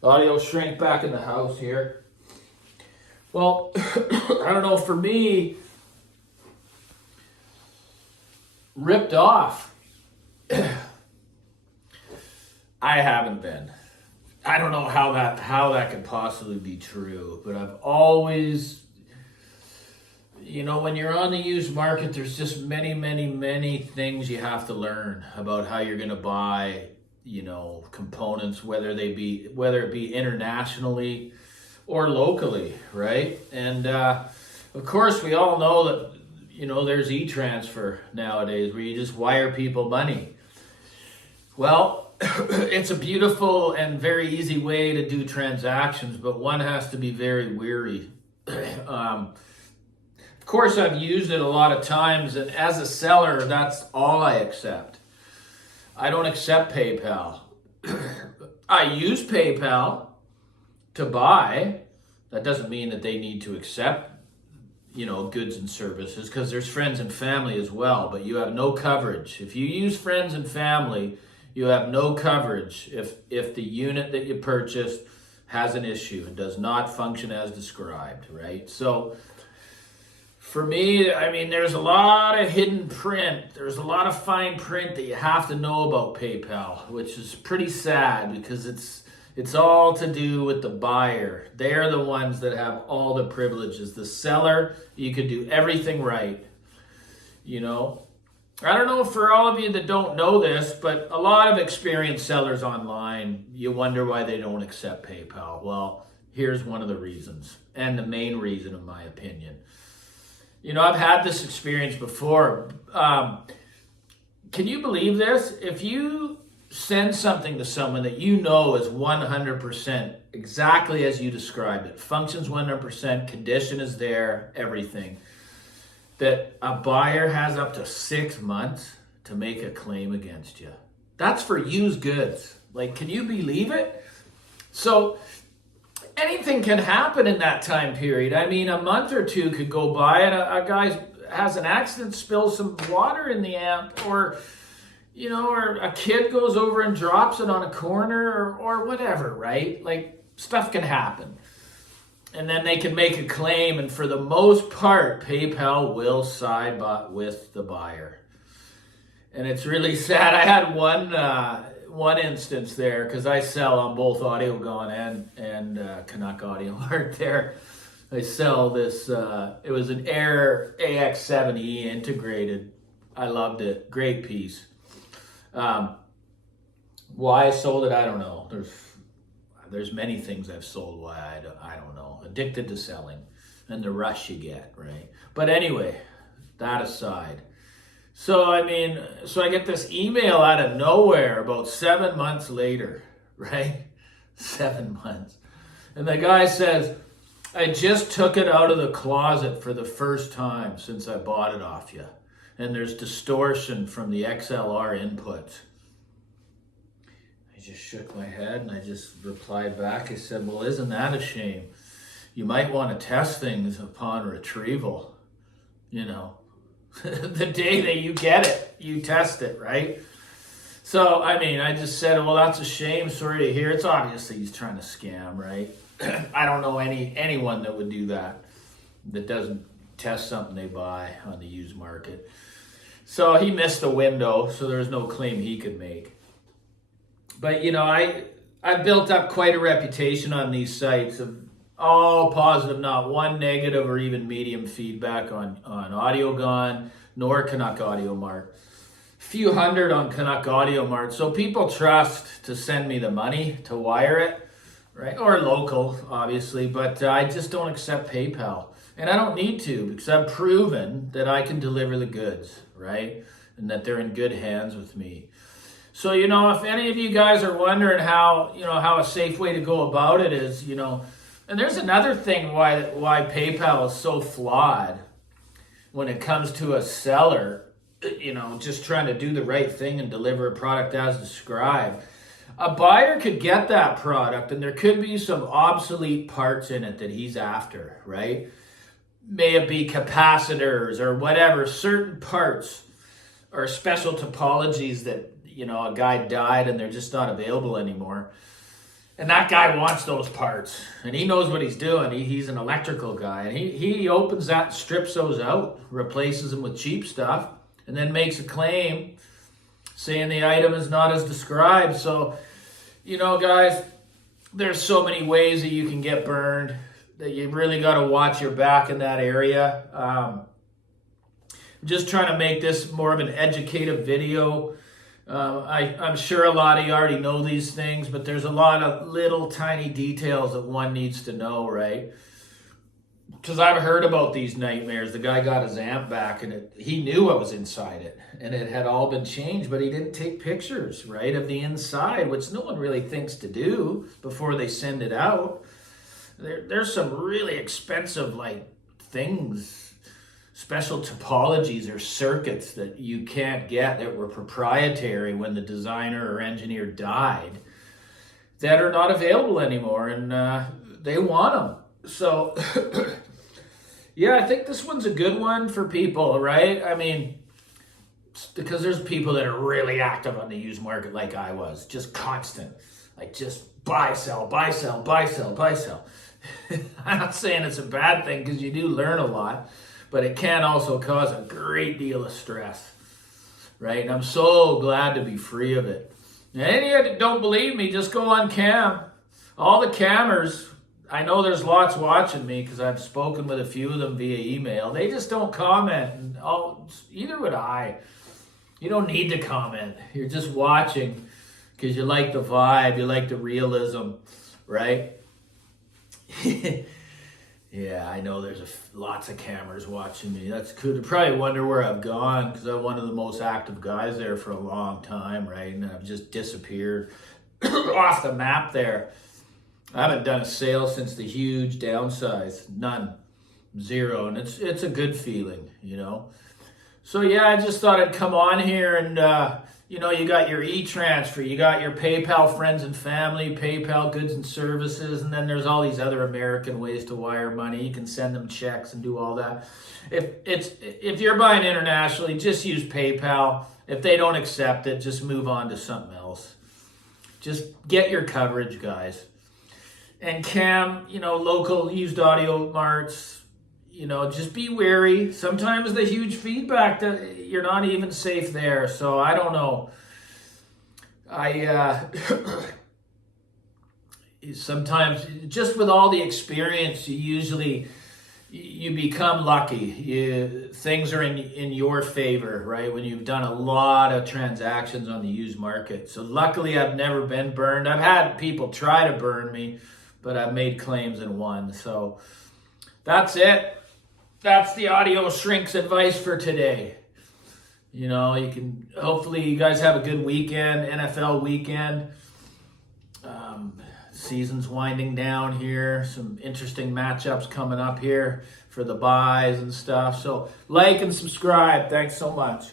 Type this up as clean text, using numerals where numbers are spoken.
Audio shrink back in the house here. Well, I don't know, for me, ripped off, I haven't been. I don't know how that could possibly be true, but I've always, when you're on the used market, there's just many things you have to learn about how you're going to buy, components, whether it be internationally or locally, right? And of course, we all know that there's e-transfer nowadays where you just wire people money. Well, it's a beautiful and very easy way to do transactions, but one has to be very wary. Of course, I've used it a lot of times, and as a seller, that's all I accept. I don't accept PayPal. I use PayPal to buy. That doesn't mean that they need to accept, goods and services, because there's friends and family as well, but you have no coverage. If you use friends and family, you have no coverage if the unit that you purchased has an issue and does not function as described, right? So for me, there's a lot of hidden print. There's a lot of fine print that you have to know about PayPal, which is pretty sad because it's all to do with the buyer. They're the ones that have all the privileges. The seller, you could do everything right. I don't know for all of you that don't know this, but a lot of experienced sellers online, you wonder why they don't accept PayPal. Well, here's one of the reasons, and the main reason, in my opinion. I've had this experience before. Can you believe this? If you send something to someone that is 100% exactly as you described it, functions 100%, condition is there, everything, that a buyer has up to 6 months to make a claim against you. That's for used goods. Can you believe it? So anything can happen in that time period. A month or two could go by and a guy has an accident, spills some water in the amp, or a kid goes over and drops it on a corner or whatever, right? Stuff can happen. And then they can make a claim, and for the most part, PayPal will side with the buyer. And it's really sad. I had one instance there, because I sell on both AudioGone and Canuck Audio Mart there. I sell this, it was an Air AX7E integrated. I loved it. Great piece. Why I sold it, I don't know. There's many things I've sold why I don't know. Addicted to selling and the rush you get, right? But anyway, that aside. So I get this email out of nowhere about 7 months later, right? 7 months. And the guy says, I just took it out of the closet for the first time since I bought it off you. And there's distortion from the XLR inputs. I just shook my head and I just replied back. I said, well, isn't that a shame? You might want to test things upon retrieval. The day that you get it, you test it, right? So, I just said, well, that's a shame. Sorry to hear. It's obviously he's trying to scam, right? I don't know anyone that would do that doesn't test something they buy on the used market. So he missed the window, so there's no claim he could make. But, I built up quite a reputation on these sites of all positive, not one negative or even medium feedback on AudioGone nor Canuck Audio Mart. Few hundred on Canuck Audio Mart. So people trust to send me the money to wire it, right? Or local, obviously, but I just don't accept PayPal. And I don't need to, because I've proven that I can deliver the goods, right? And that they're in good hands with me. So, if any of you guys are wondering how a safe way to go about it is, and there's another thing why PayPal is so flawed when it comes to a seller, just trying to do the right thing and deliver a product as described. A buyer could get that product and there could be some obsolete parts in it that he's after, right? May it be capacitors or whatever, certain parts or special topologies that, a guy died and they're just not available anymore. And that guy wants those parts, and he knows what he's doing. He's an electrical guy, and he opens that, strips those out, replaces them with cheap stuff, and then makes a claim saying the item is not as described. So, guys, there's so many ways that you can get burned that you really got to watch your back in that area. I'm just trying to make this more of an educative video. I'm sure a lot of you already know these things, but there's a lot of little tiny details that one needs to know, right? Because I've heard about these nightmares. The guy got his amp back, and he knew what was inside it, and it had all been changed, but he didn't take pictures, right, of the inside, which no one really thinks to do before they send it out. There's some really expensive, things, special topologies or circuits that you can't get that were proprietary when the designer or engineer died that are not available anymore, and they want them. So, yeah, I think this one's a good one for people, right? I mean, because there's people that are really active on the used market like I was, just constant, just buy, sell, buy, sell, buy, sell, buy, sell. I'm not saying it's a bad thing because you do learn a lot, but it can also cause a great deal of stress, right? And I'm so glad to be free of it. And any of you that don't believe me, just go on cam. All the cammers, I know there's lots watching me because I've spoken with a few of them via email. They just don't comment. And either would I. You don't need to comment. You're just watching because you like the vibe, you like the realism, right? Yeah, I know there's lots of cameras watching me. That's cool. They probably wonder where I've gone because I'm one of the most active guys there for a long time, right? And I've just disappeared off the map there. I haven't done a sale since the huge downsize. None. Zero. And it's a good feeling, So, yeah, I just thought I'd come on here and, you got your e-transfer, you got your PayPal friends and family, PayPal goods and services, and then there's all these other American ways to wire money. You can send them checks and do all that. If you're buying internationally, just use PayPal. If they don't accept it, just move on to something else. Just get your coverage, guys. And Cam, local used audio marts, just be wary. Sometimes the huge feedback that you're not even safe there. So I don't know. Sometimes just with all the experience, you become lucky. Things are in your favor, right? When you've done a lot of transactions on the used market. So luckily I've never been burned. I've had people try to burn me, but I've made claims and won. So that's it. That's the Audio Shrinks advice for today. Hopefully you guys have a good weekend, NFL weekend. Season's winding down here. Some interesting matchups coming up here for the buys and stuff. So like and subscribe. Thanks so much.